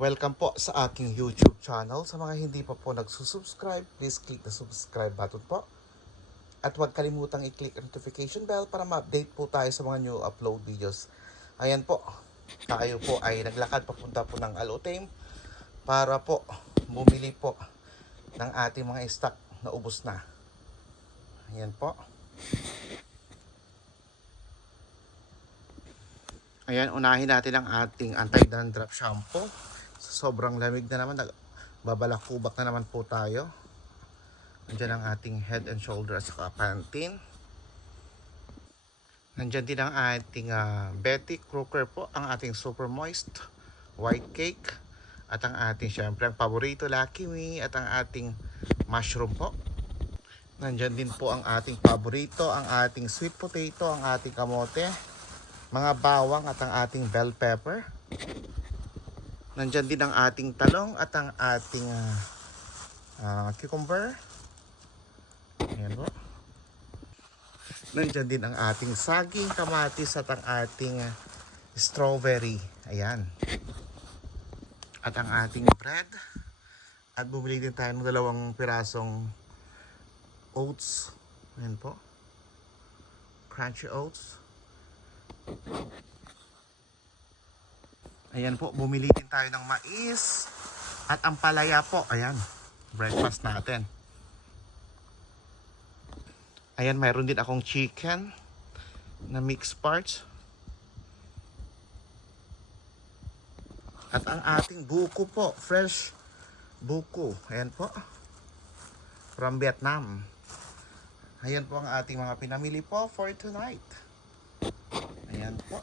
Welcome po sa aking YouTube channel. Sa mga hindi pa po nagsusubscribe, please click the subscribe button po. At huwag kalimutang i-click ang notification bell para ma-update po tayo sa mga new upload videos. Ayan po, tayo po ay naglakad papunta po ng Alotame para po bumili po ng ating mga stock na ubos na. Ayan po. Ayan, unahin natin ang ating anti-dandruff shampoo. Sa sobrang lamig na naman, babalakubak na naman po tayo. Nandiyan ang ating Head and Shoulders at Pantene. Nandiyan din ang ating Betty Crocker po, ang ating Super Moist White Cake. At ang ating, syempre, ang paborito Lucky Me at ang ating Mushroom po. Nandiyan din po ang ating paborito, ang ating Sweet Potato, ang ating kamote, mga bawang at ang ating bell pepper. Nandyan din ang ating talong at ang ating cucumber. Ayan po. Nandyan din ang ating saging, kamatis at ang ating strawberry. Ayan. At ang ating bread. At bumili din tayo ng 2 pirasong oats. Ayan po. Crunchy oats. Ayan po, bumili din tayo ng mais at ang palaya po. Ayan, breakfast natin. Ayan, mayroon din akong chicken na mixed parts. At ang ating buko po, fresh buko. Ayan po, from Vietnam. Ayan po ang ating mga pinamili po for tonight. Ayan po.